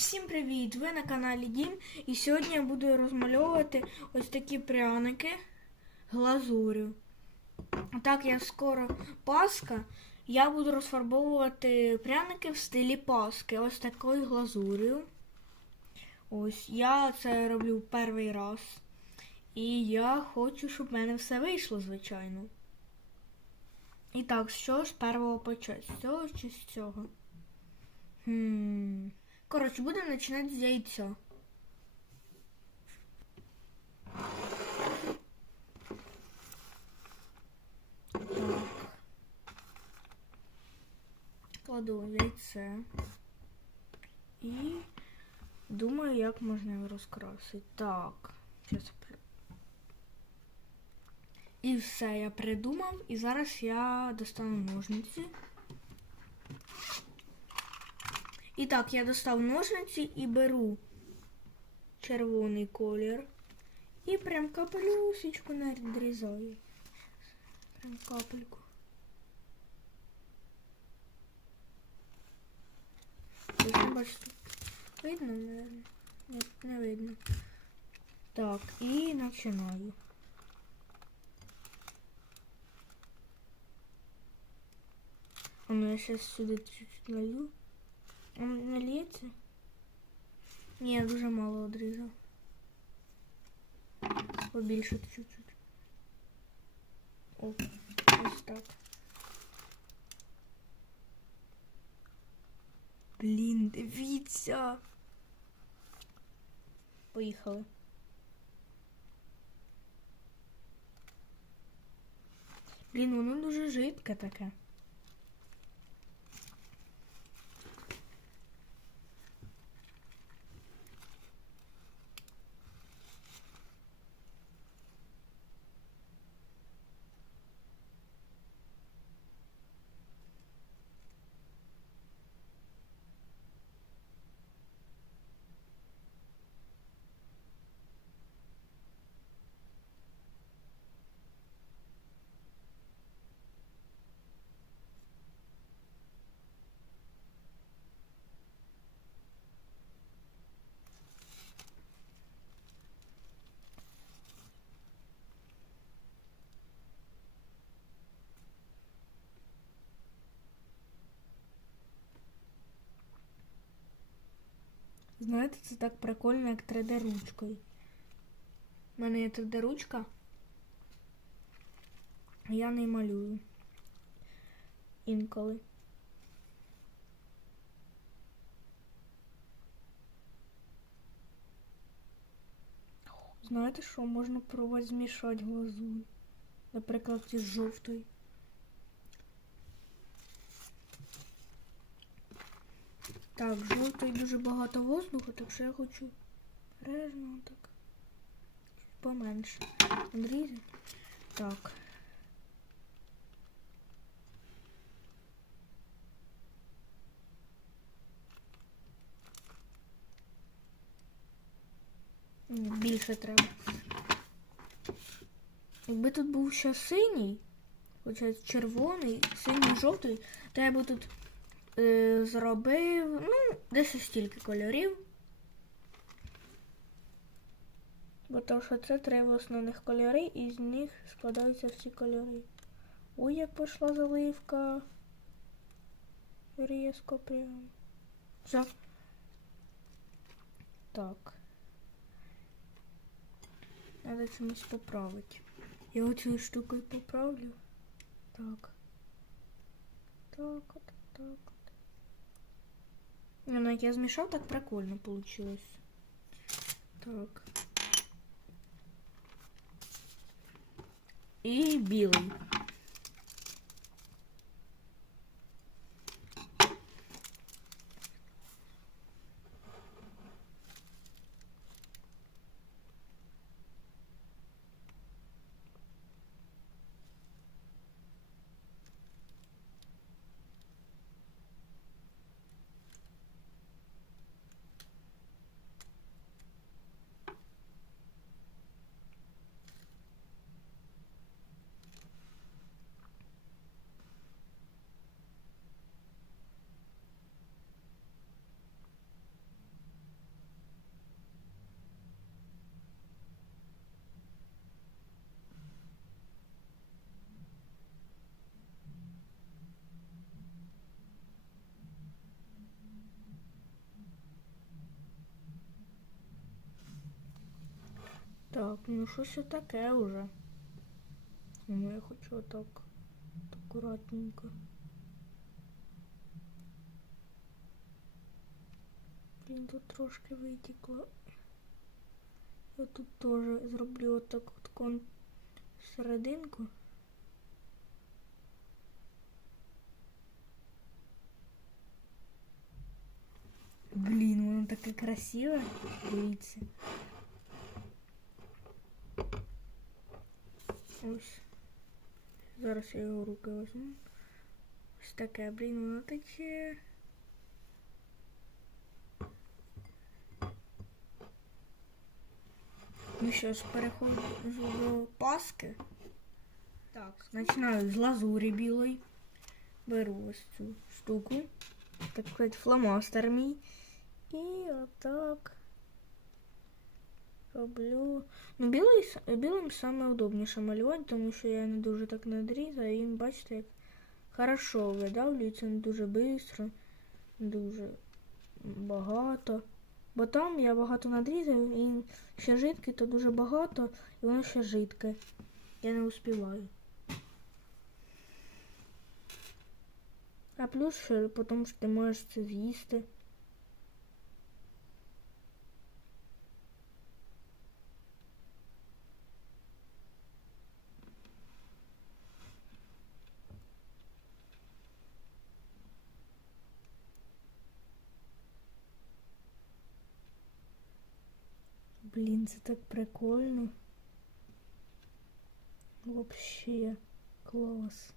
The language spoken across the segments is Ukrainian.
Всім привіт! Ви на каналі Дім. І сьогодні я буду розмальовувати ось такі пряники глазурю. Так як скоро Пасха, я буду розфарбовувати пряники в стилі Паски. Ось такою глазур'ю. Ось я це роблю перший раз. І я хочу, щоб в мене все вийшло, звичайно. І так, що ж першого почати? З цього чи з цього? Хм. Коротше, будемо починати з яйця. Так. Кладу яйце. І думаю, як можна його розкрасити. Так. Зараз І все, я придумав. І зараз я достану ножниці. І так, я достав ножниці і беру червоний колір. І прям капелюсечку надрізаю. Прям капельку. Бачите. Видно, наверное? Ні, не видно. Так, і починаю. А ну я сейчас сюда чуть-чуть налью. Он нальється? Ні, я дуже мало одрізав. Побільше чуть-чуть. О, ось так. Блін, дивіться. Поїхали. Блін, воно дуже жидке таке. Знаєте, це так прикольно, як 3D ручкою. У мене є 3D ручка. Я не малюю. Інколи. Знаєте що, можна пробувати змішати глазурь. Наприклад, із жовтою. Так, жовтої дуже багато воздуху, так що я хочу бережно так. Поменше. Андрій. Так. Більше треба. Якби тут був ще синій, виходить червоний, синій, жовтий, то я би тут е, зробив, ну, десь стільки кольорів. Бо то, що це три основних кольори, і з них складаються всі кольори. Ой, як пішла заливка. Різко прям. Все. Так. Надо чомусь поправити. Я оцю штукою поправлю. Так. Так, от, так. От. Ну, як я змішав, так прикольно получилось. Так. І білий. Ну щось таке уже. Ну, я хочу отак. Акуратненько. Блін, тут трошки витекло. Я тут теж зроблю отак от кон серединку. Блін, воно таке красиве. Дивіться. Ось. Зараз я його в руки візьму. Ось таке, блін, воно тече. Ну що ж, переходжу до паски. Так, Починаю з лазурі білої. Беру ось цю штуку. Так сказати, фломастер мій. І отак Роблю. Ну, білий, білим саме удобніше малювати, тому що я не дуже так надрізаю. І бачите, як хорошо видавлюється, не дуже швидко, дуже багато. Бо там я багато надрізаю, і ще жидкий, то дуже багато, і воно ще жидке. Я не успіваю. А плюс потім що ти можеш це з'їсти. Блін, це так прикольно. Вообще клас.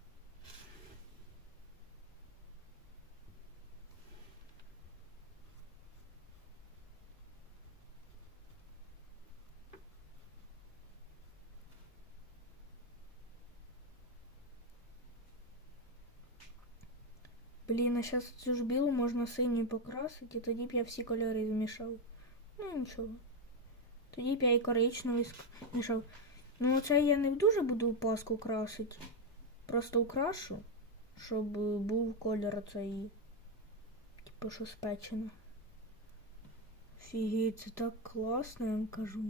Блін, а зараз цю ж білу можна синю покрасити, і тоді б я всі кольори змішав. Ну нічого. Тоді б я і коричневий знайшов. Ну оце я не дуже буду паску красити. Просто украшу, щоб був кольор цей. Типу, що спечено. Фігеть, це так класно, я вам кажу.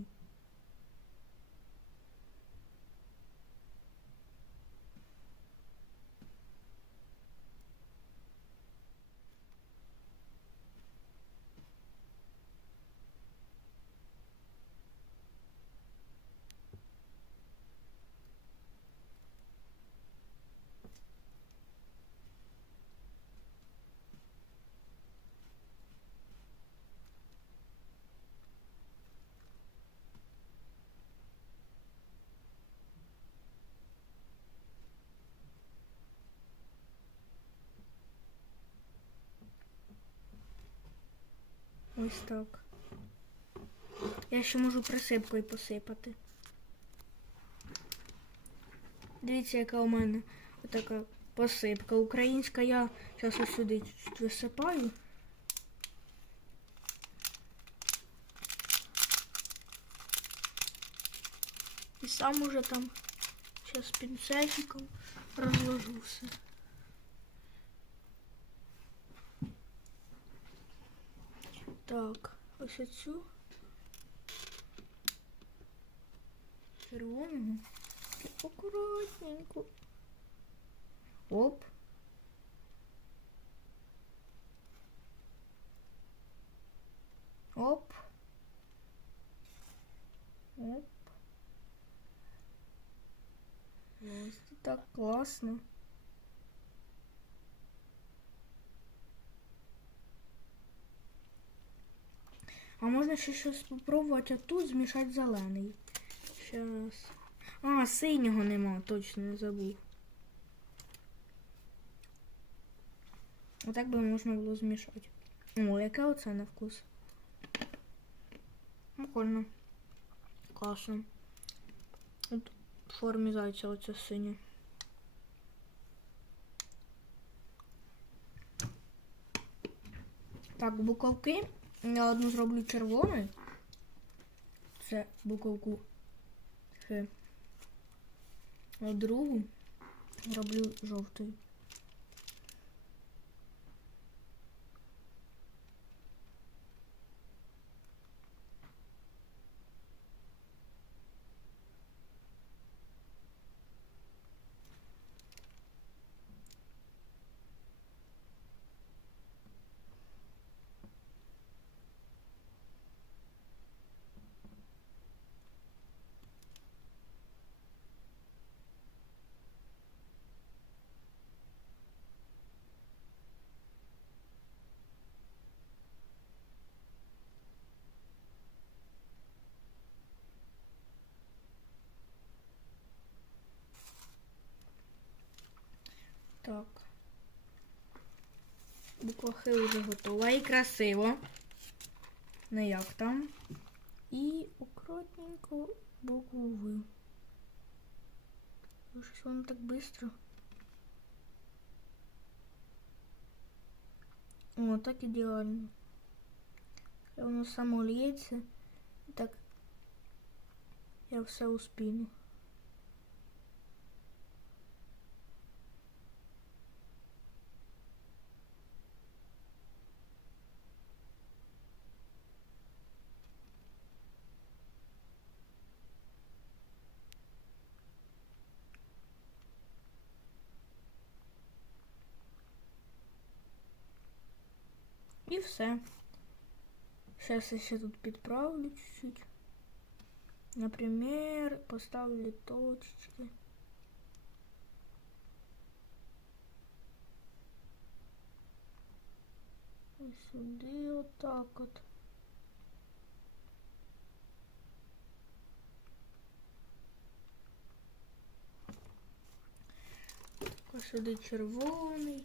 Ось так. Я ще можу присипкою посипати. Дивіться, яка у мене така посипка. Українська я зараз ось сюди висипаю. І сам уже там зараз пінцетиком розложу все. Так, ось оцю. Червоного. Акуратненько. Оп. Оп. Оп. Це так класно. А можна ще щось спробувати, а тут змішати зелений. Щас. А, синього нема, точно не забув. Отак би можна було змішати. О, яке оце на вкус. Прикольно. Класно. От формі зайця оце синє. Так, буковки. Я одну зроблю червоною. Це буковку Х. А другу зроблю жовтою. буква Х вже готова і красиво. Не як там. І акуратненько букву В. Щось воно так швидко. О, так ідеально. Хай Воно само лється. І Так я все успіну. І все. Сейчас я ще тут підправлю чуть-чуть. Например, поставлю точечки. І сюди отак от. А сюди червоний.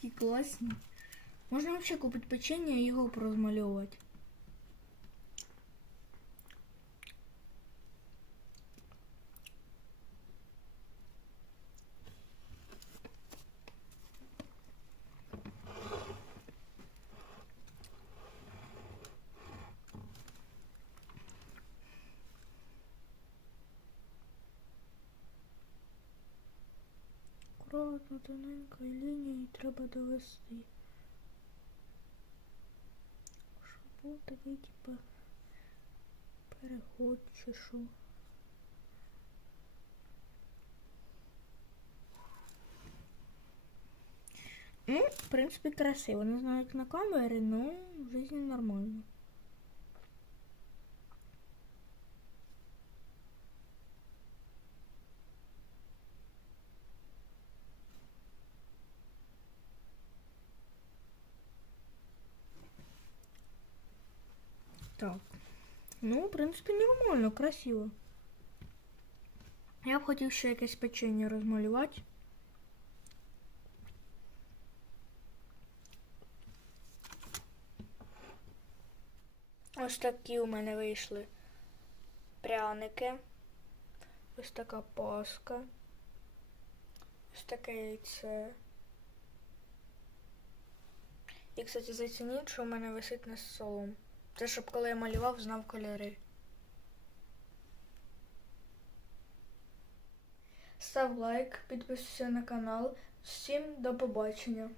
Такі класні. Можна взагалі купити печення і його порозмальовувати. Акуратно, тоненькою лінією треба довести. Щоб був такий, типа, переход чи що. Ну, в принципі, красиво. Не знаю, як на камері, но в житті нормально. Так. Ну, в принципі, нормально, красиво. Я б хотів ще якесь печення розмалювати. Ось такі у мене вийшли пряники. Ось така паска. Ось таке яйце. І, кстати, зацініть, що у мене висить на столом. Це щоб коли я малював, знав кольори. Став лайк, підписуйся на канал. Всім до побачення.